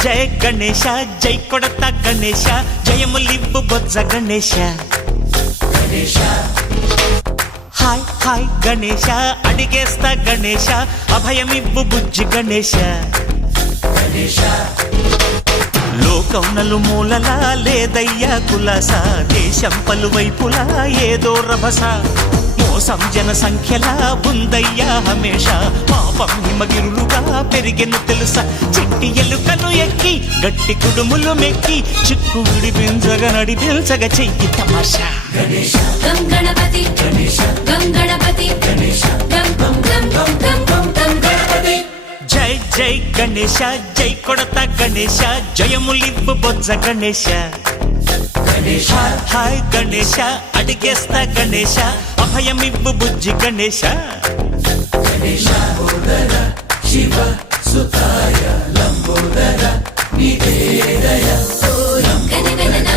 జయ గణేశ జై కొడత గణేశ జయములివ్వు బొజ్జ Ganesha hi hi Ganesha అడిగేస్తా Ganesha అభయమివ్వు బుజ్జి గణేశ లోకం నలుమూలలా లేదయ్యా కులాస దేశం పలువైపులా ఏదో రభస మోసం జన సంఖ్యలా ఉందయ్యా హమేష పాపం హిమగిరులుగా పెరిగెను తెలుసా చిట్టి ఎలుకలు ఎక్కి గట్టి కుడుములు మెక్కి చిక్కు విడిపించగా నడిపించగా చెయ్యి తమాషా గం గణపతి గం గణపతి గం గం గం గం గం గం గం గణపతి జై జై గణేశ జై కొడత గణేశ జయములివ్వు బొజ్జ గణేశ హాయ్ హాయ్ గణేశ అడిగేస్తా గణేశ అభయమివ్వు బుజ్జి గణేశ శివ సుతాయ లంబోదర నివేదయ గణగణన